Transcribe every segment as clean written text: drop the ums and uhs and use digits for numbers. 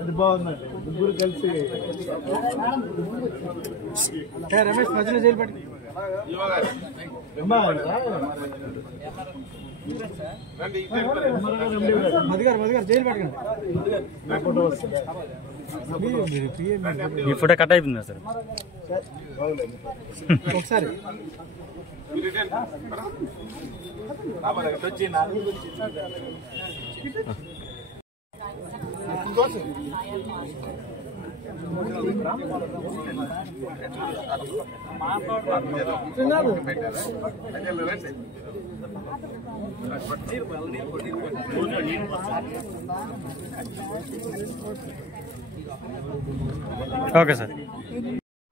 అది బాగుందండి ముగ్గురు కలిసి రమేష్ మధ్యలో జైలు పెట్టి మధుగారు జైలు పెట్టకండి ఈ ఫోటో కట్ అయిపోయిందా సార్ ఒకసారి ఓకే సార్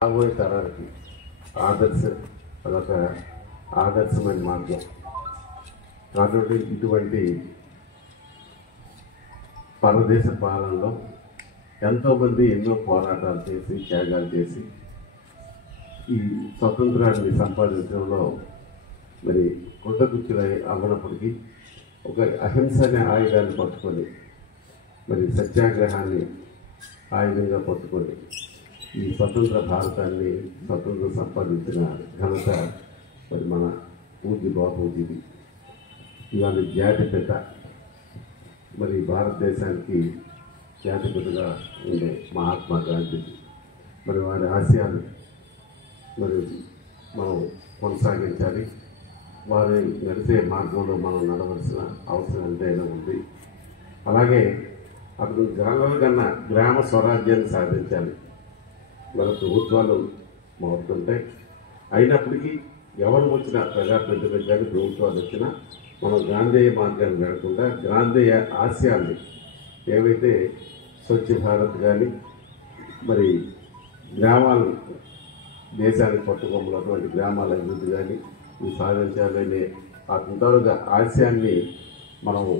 రాబోయే తరానికి అదొక ఆదర్శమైన మార్గం కాబట్టి ఇటువంటి పరదేశ పాలనలో ఎంతోమంది ఎన్నో పోరాటాలు చేసి త్యాగాలు చేసి ఈ స్వతంత్రాన్ని సంపాదించడంలో మరి కొండగుచ్చులై అవ్వనప్పటికీ ఒక అహింస అనే ఆయుధాన్ని పట్టుకొని మరి సత్యాగ్రహాన్ని ఆయుధంగా పట్టుకొని ఈ స్వతంత్ర భారతాన్ని స్వతంత్రం సంపాదించిన ఘనత మరి మన పూజ్య బాపూజీది. ఇవాళ జాతిపిత మరి భారతదేశానికి జాతిపితగా ఉండే మహాత్మా గాంధీజీ మరి వారి ఆశయాలు మరి మనం కొనసాగించాలి. వారి నడిచే మార్గంలో మనం నడవలసిన అవసరం ఎంతైనా ఉంది. అలాగే అతను గ్రామాల కన్నా గ్రామ స్వరాజ్యాన్ని సాధించాలి. మన ప్రభుత్వాలు మారుతుంటాయి, అయినప్పటికీ ఎవరు వచ్చినా ప్రజాప్రతినిధులు కానీ ప్రభుత్వాలు వచ్చినా మనం గాంధేయ మార్గాన్ని వెళ్లకుండా గాంధేయ ఆశయాల్ని ఏవైతే స్వచ్ఛ భారత్ కానీ మరి గ్రామాలు దేశానికి పట్టుకొమ్మలటువంటి గ్రామాల అభివృద్ధి కానీ ఇవి సాధించాలనే ఆ కుంటారుగా ఆశయాన్ని మనము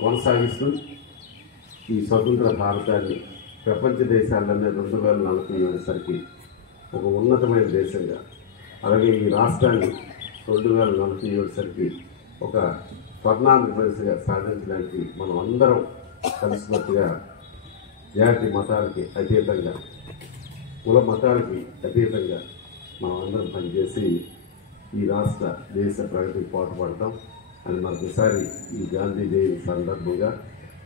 కొనసాగిస్తూ ఈ స్వతంత్ర భారతాన్ని ప్రపంచ దేశాలన్నీ 2047 ఒక ఉన్నతమైన దేశంగా, అలాగే ఈ రాష్ట్రాన్ని 2047 ఒక స్వర్ణాంధ్రప్రదేశ్గా సాధించడానికి మనం అందరం కలిసినట్టుగా జాతి మతాలకి అతీతంగా, కుల మతాలకి అతీతంగా మనం అందరం పనిచేసి ఈ రాష్ట్ర దేశ ప్రగతికి పాటుపడతాం అని మరొకసారి ఈ గాంధీ జయంతి సందర్భంగా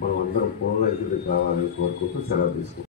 మనం అందరం పూర్ణంకితం కావాలని కోరుకుంటూ సెలవు తీసుకుంటాం.